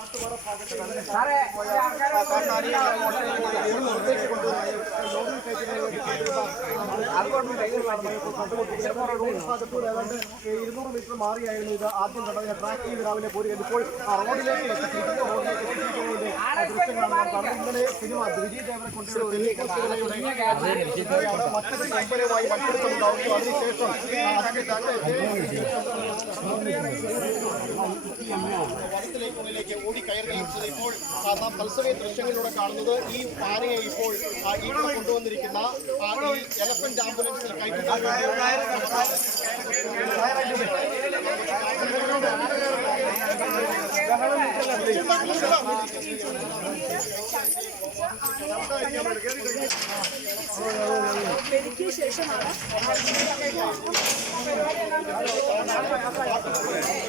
ഇരുന്നൂറ് മീറ്റർ മാറിയായിരുന്നു ഇത് ആദ്യം കണ്ടതിനെ ട്രാക്ക് ചെയ്ത് രാവിലെ പോരുകയാണ് ഇപ്പോൾ റോഡിലേക്ക് എത്തിച്ചിരിക്കുന്ന റോഡിലേക്ക് എത്തിച്ചിരിക്കുന്നതിന്റെ ദൃശ്യങ്ങളാണ് നാം കണ്ടത് ഇന്നലെ സിനിമ വിജയ് ദേവനെ കൊണ്ടുവരുന്ന മറ്റൊരു കമ്പനിയുമായി മത്സരിച്ചിട്ടുണ്ടാവുകയും അതിനുശേഷം അതിന്റെ വനത്തിലേക്കുള്ളിലേക്ക് ഓടി കയറുകയും ഇപ്പോൾ നാം തത്സമയ ദൃശ്യങ്ങളിലൂടെ കാണുന്നത് ഈ ആനയെ ഇപ്പോൾ ഇവിടെ കൊണ്ടുവന്നിരിക്കുന്ന ഈ എലഫന്റ് ആംബുലൻസിൽ കയറ്റുന്നു എനിക്ക് ശേഷമാണ് പരിപാടി